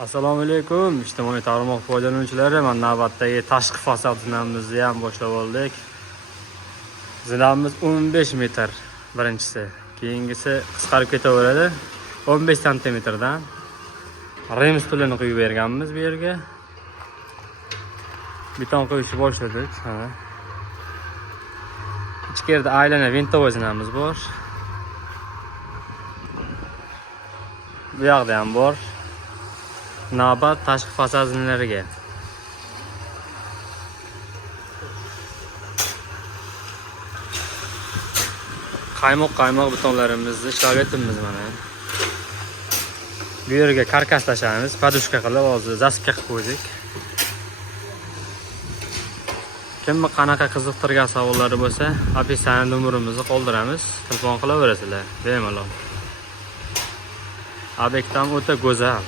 Assalomu alaykum ijtimoiy tarmoq foydalanuvchilari. Mana navbatdagi tashqi fasad zinamizni ham boshlab oldik. Zinamiz 15 metr birinchisi, keyingisi qisqarib ketaveradi 15 santimetrdan. Rem stulini qo'yib berganmiz bu yerga. Beton qo'yishni boshladik. Ichkarida aylana vintovoy zinamiz bor. Bu yoqda ham bor. Navbat tashqi fasad zinlariga. Qaymoq betonlarimizni ishlab etibmiz mana. Bu yerga karkas tashlaymiz, podushka qilib hozir zasipka qilib qo'ydik. Kimni qanaqa qiziqtirgan savollari bo'lsa, opisiya nomerimizni qoldiramiz, telefon qilaverasizlar bemalol. Obyekt ham o'ta go'zal.